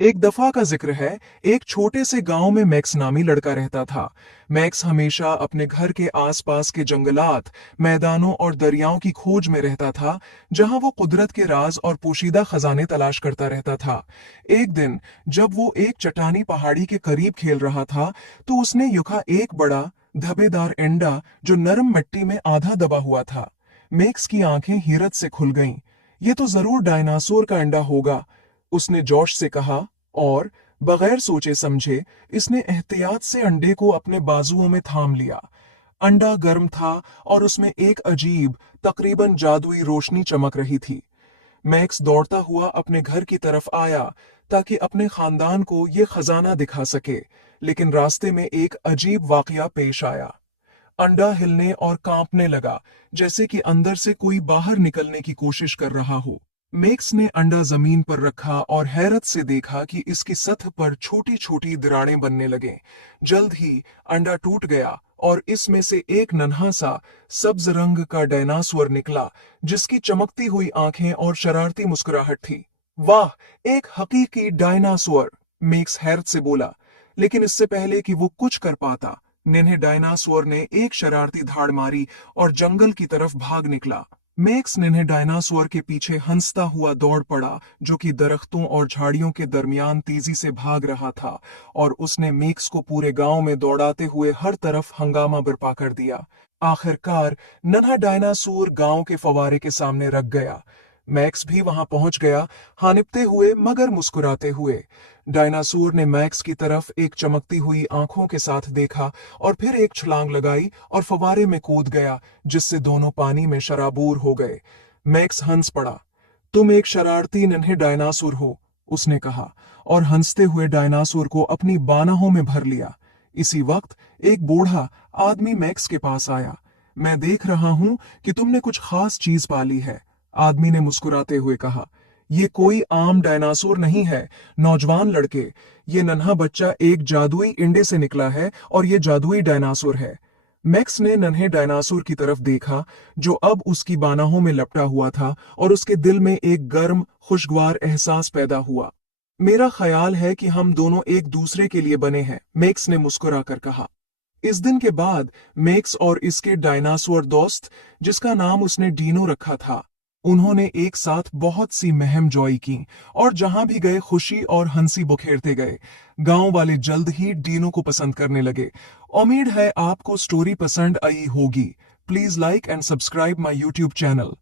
एक दफा का जिक्र है। एक छोटे से गांव में मैक्स नामी लड़का रहता था। मैक्स हमेशा अपने घर के आसपास के जंगलात, मैदानों और दरियाओं की खोज में रहता था, जहां वो कुदरत के राज और पोशीदा खजाने तलाश करता रहता था। एक दिन जब वो एक चट्टानी पहाड़ी के करीब खेल रहा था, तो उसने युखा एक बड़ा धब्बेदार अंडा जो नरम मिट्टी में आधा दबा हुआ था। मैक्स की आंखें हैरत से खुल गईं। ये तो जरूर डायनासोर का अंडा होगा, उसने जोश से कहा, और बगैर सोचे समझे इसने एहतियात से अंडे को अपने बाजुओं में थाम लिया। अंडा गर्म था और उसमें एक अजीब, तकरीबन जादुई रोशनी चमक रही थी। मैक्स दौड़ता हुआ अपने घर की तरफ आया ताकि अपने खानदान को ये खजाना दिखा सके, लेकिन रास्ते में एक अजीब वाकया पेश आया। अंडा हिलने और कांपने लगा, जैसे कि अंदर से कोई बाहर निकलने की कोशिश कर रहा हो। मैक्स ने अंडा जमीन पर रखा और हैरत से देखा कि इसकी सतह पर छोटी छोटी दरारें बनने लगे। जल्द ही अंडा टूट गया और इसमें से एक नन्हा सा सब्ज रंग का डायनासोर निकला, जिसकी चमकती हुई आंखें और शरारती मुस्कुराहट थी। वाह, एक हकीकी डायनासोर, मैक्स हैरत से बोला। लेकिन इससे पहले कि वो कुछ कर पाता, नन्हे डायनासोर ने एक शरारती धाड़ मारी और जंगल की तरफ भाग निकला। मैक्स नन्हे डायनासोर के पीछे हंसता हुआ दौड़ पड़ा, जो कि दरख्तों और झाड़ियों के दरमियान तेजी से भाग रहा था, और उसने मैक्स को पूरे गांव में दौड़ाते हुए हर तरफ हंगामा बर्पा कर दिया। आखिरकार नन्हा डायनासोर गांव के फवारे के सामने रख गया। मैक्स भी वहां पहुंच गया, हानिपते हुए मगर मुस्कुराते हुए। डायनासोर ने मैक्स की तरफ एक चमकती हुई आंखों के साथ देखा और फिर एक छलांग लगाई और फवारे में कूद गया, जिससे दोनों पानी में शराबूर हो गए। मैक्स हंस पड़ा। तुम एक शरारती नन्हे डायनासोर हो, उसने कहा, और हंसते हुए डायनासोर को अपनी बाहों में भर लिया। इसी वक्त एक बूढ़ा आदमी मैक्स के पास आया। मैं देख रहा हूं कि तुमने कुछ खास चीज पाली है, आदमी ने मुस्कुराते हुए कहा। ये कोई आम डायनासोर नहीं है, नौजवान लड़के। ये नन्हा बच्चा एक जादुई इंडे से निकला है और ये जादुई डायनासोर है। मैक्स ने नन्हे डायनासोर की तरफ देखा, जो अब उसकी बाहों में लपटा हुआ था, और उसके दिल में एक गर्म, खुशगवार एहसास पैदा हुआ। मेरा ख्याल है कि हम दोनों एक दूसरे के लिए बने हैं, मैक्स ने मुस्कुराकर कहा। इस दिन के बाद मैक्स और इसके डायनासोर दोस्त, जिसका नाम उसने डीनो रखा था, उन्होंने एक साथ बहुत सी महम जॉय की, और जहां भी गए खुशी और हंसी बुखेरते गए। गांव वाले जल्द ही डीनो को पसंद करने लगे। उम्मीद है आपको स्टोरी पसंद आई होगी। Please like and subscribe my YouTube channel.